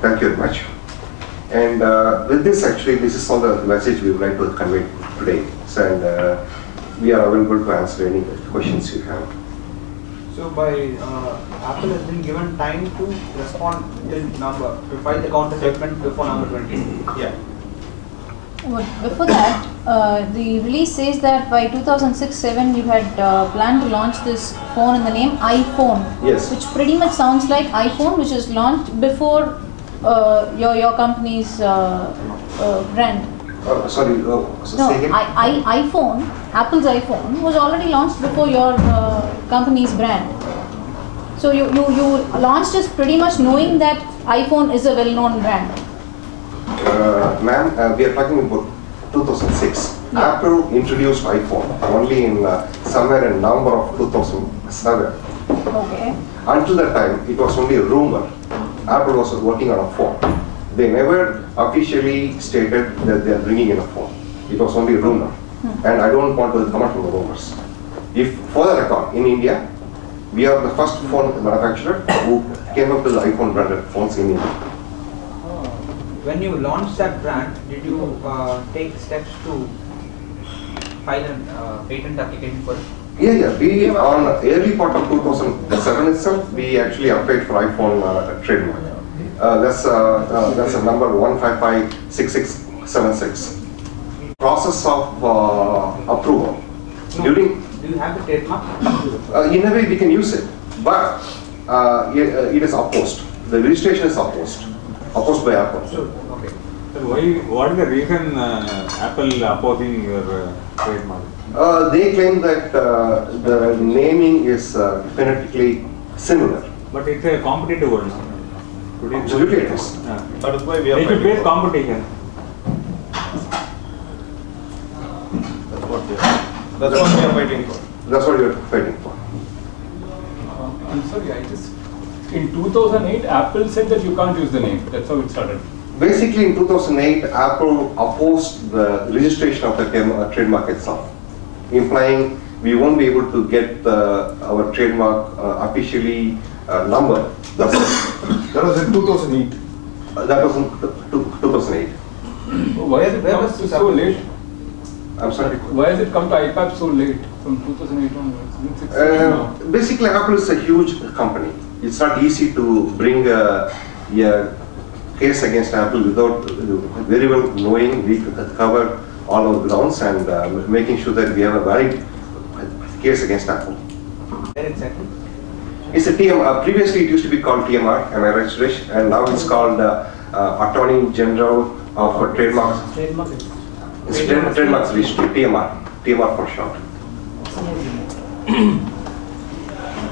Thank you very much. And with this, actually, this is all the message we would like to convey today. So, and we are available to answer any questions you have. So, Apple has been given time to respond till November, to file the counter statement before November 20. Yeah. Well, before that, the release says that by 2006-07 you had planned to launch this phone in the name iPhone. Yes. Which pretty much sounds like iPhone, which is launched before your company's brand. Sorry, No, say again? iPhone, Apple's iPhone was already launched before your company's brand. So you launched this pretty much knowing that iPhone is a well-known brand. Ma'am, we are talking about 2006. Yeah. Apple introduced iPhone only in somewhere in November of 2007. Okay. Until that time, it was only a rumor. Apple was working on a phone. They never officially stated that they are bringing in a phone. It was only a rumor. And I don't want to comment on the rumors. If, for the record, in India, we are the first phone manufacturer who came up with the iPhone branded phones in India. When you launched that brand, did you take steps to file a patent application for it? Yeah. We, on early part of 2007 itself, we actually applied for iPhone trademark. That's a number 1556676. Process of approval. No. Do you have the trademark? In a way, we can use it, but it is opposed. The registration is opposed by Apple. Sure. Okay. So what is the reason Apple opposing your trademark? They claim that the naming is phonetically similar. But it's a competitive world now. Absolutely it is. That is why we are They should fighting face for. competition. That's what we are fighting for. That's what you're fighting for. I'm sorry, in 2008, Apple said that you can't use the name. That's how it started. Basically, in 2008, Apple opposed the registration of the trademark itself, implying we won't be able to get our trademark officially numbered. That was in 2008. That was in 2008. Why has it Where come was this so late? I'm sorry. Why has it come to iPad so late, from 2008 onwards? It's been 6 years now. Basically, Apple is a huge company. It's not easy to bring a case against Apple without very well knowing we cover all our grounds and making sure that we have a valid case against Apple. Where exactly? It's a TMR. Previously, it used to be called TMR, am I right, Suresh? And now it's called Attorney General of Trademarks. Trademark. It's Trademarks Registry, TMR for short.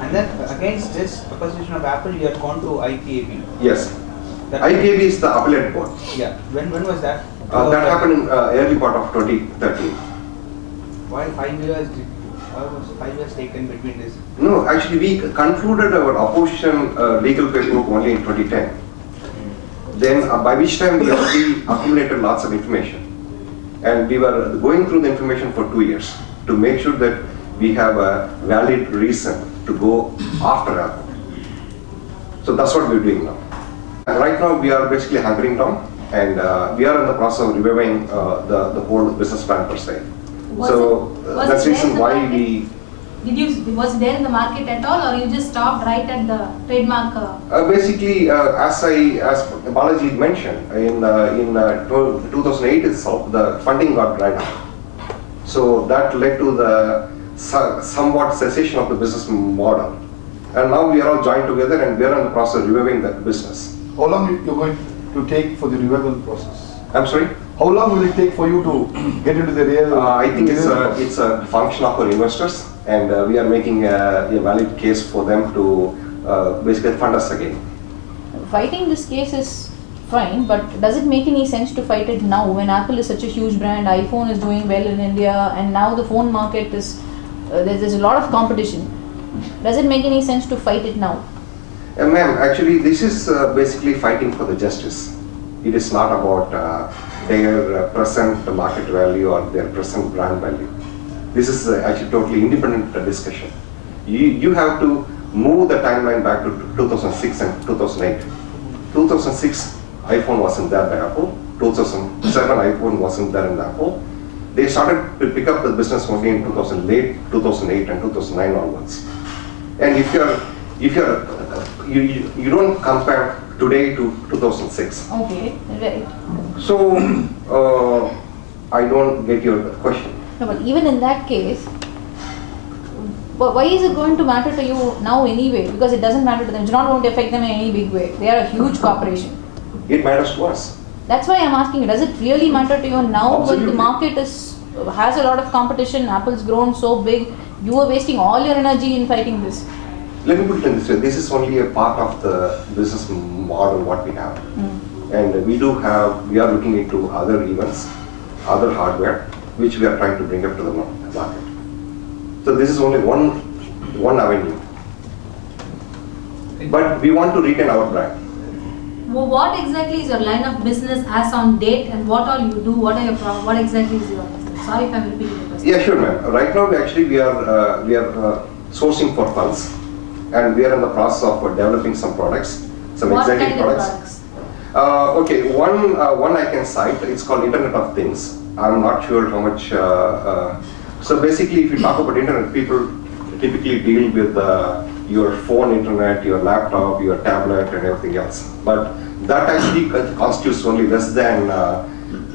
And then against this opposition of Apple, you had gone to IPAB. Yes. That- IPAB is the appellate board. Yeah. When was that? That happened in early part of 2013. Why 5 years? Why was 5 years taken between this? No, actually we concluded our opposition legal paperwork only in 2010. Then by which time we already accumulated lots of information. And we were going through the information for 2 years to make sure that we have a valid reason to go after Apple. So that's what we're doing now. And right now we are basically hunkering down and we are in the process of reviewing the whole business plan per se. Was That's the it reason there why in the we... was it there in the market at all, or you just stopped right at the trademark? Basically, as Balaji mentioned, in 2008 itself, the funding got dried up. So that led to the somewhat cessation of the business model. And now we are all joined together and we are in the process of reviewing that business. How long you going to take for the revival process? I'm sorry? How long will it take for you to get into the real? I think it's real a function of our investors, and we are making a valid case for them to basically fund us again. Fighting this case is fine, but does it make any sense to fight it now when Apple is such a huge brand, iPhone is doing well in India, and now the phone market is, there's a lot of competition. Does it make any sense to fight it now? Ma'am, actually this is basically fighting for the justice. It is not about their present market value or their present brand value. This is actually totally independent discussion. You have to move the timeline back to 2006 and 2008. 2006 iPhone wasn't there by Apple. 2007 iPhone wasn't there in Apple. They started to pick up the business only in 2008 and 2009 onwards. And if you don't compare today to 2006. Okay, right. So I don't get your question. No, but even in that case, why is it going to matter to you now anyway? Because it doesn't matter to them. It's not going to affect them in any big way. They are a huge corporation. It matters to us. That's why I'm asking you, does it really matter to you now when the Absolutely. market has a lot of competition, Apple's grown so big, you are wasting all your energy in fighting this? Let me put it in this way. This is only a part of the business model what we have. And we are looking into other events, other hardware, which we are trying to bring up to the market. So this is only one avenue. But we want to retain our brand. Well, what exactly is your line of business as on date, and what all you do? What exactly is your business? Sorry if I'm repeating the question. Yeah, sure, ma'am. Right now, we are sourcing for funds, and we are in the process of developing some products, some What exciting kind of products. Okay, one I can cite. It's called Internet of Things. I'm not sure how much. So basically, if you talk about internet, people typically deal with your phone internet, your laptop, your tablet, and everything else. But that actually constitutes only less than,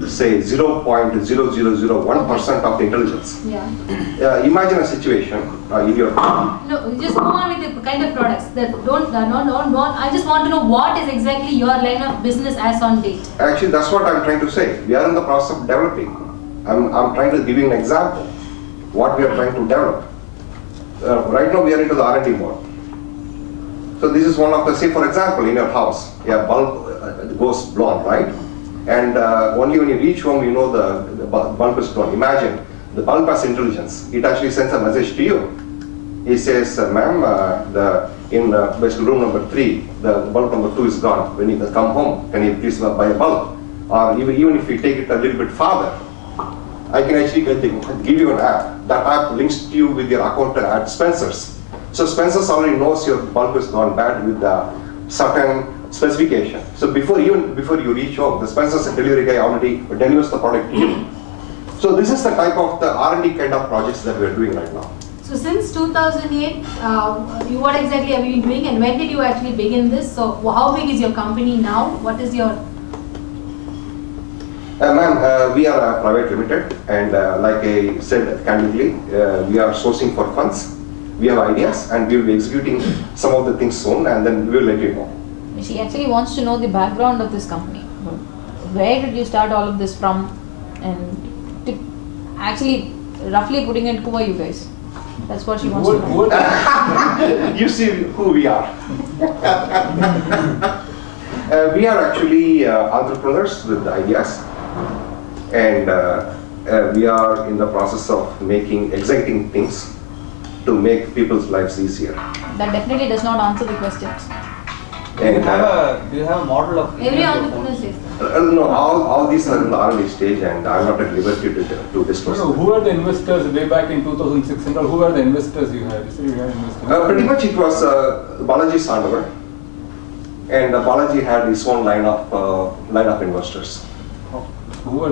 say, 0.0001% of the intelligence. Yeah. Imagine a situation in your. No, just go on with the kind of products that don't. I just want to know what is exactly your line of business as on date. Actually, that's what I'm trying to say. We are in the process of developing. I'm trying to give you an example. What we are trying to develop. Right now we are into the R&D mode. So this is one of the, say for example, in your house, a bulb goes blown, right? And only when you reach home, you know the bulb is blown. Imagine, the bulb has intelligence. It actually sends a message to you. It says, ma'am, in basically room number 3, the bulb number 2 is gone. When you come home, can you please buy a bulb? Or even if you take it a little bit farther, I can actually give you an app. That app links to you with your account at Spencer's. So Spencer's already knows your bulb has gone bad with a certain specification. So before you reach home, the Spencer's delivery guy already delivers the product to you. So this is the type of the R&D kind of projects that we are doing right now. So since 2008, what exactly have you been doing, and when did you actually begin this? So how big is your company now? What is your... Ma'am, we are a private limited, and like I said candidly, we are sourcing for funds. We have ideas, and we will be executing some of the things soon, and then we will let you know. She actually wants to know the background of this company. Where did you start all of this from? And actually, roughly putting it, who are you guys? That's what she wants to know. You see who we are. We are actually entrepreneurs with ideas, and we are in the process of making exciting things to make people's lives easier. That definitely does not answer the questions. Do you have a model of each Every of your entrepreneur phones? says. No, all these are in the early stage, and I'm not at liberty to disclose. Who are the investors way back in 2006 and all? Who are the investors you had? You said you had investors. Pretty much it was Balaji Sandavar, and Balaji had his own line of investors. Who are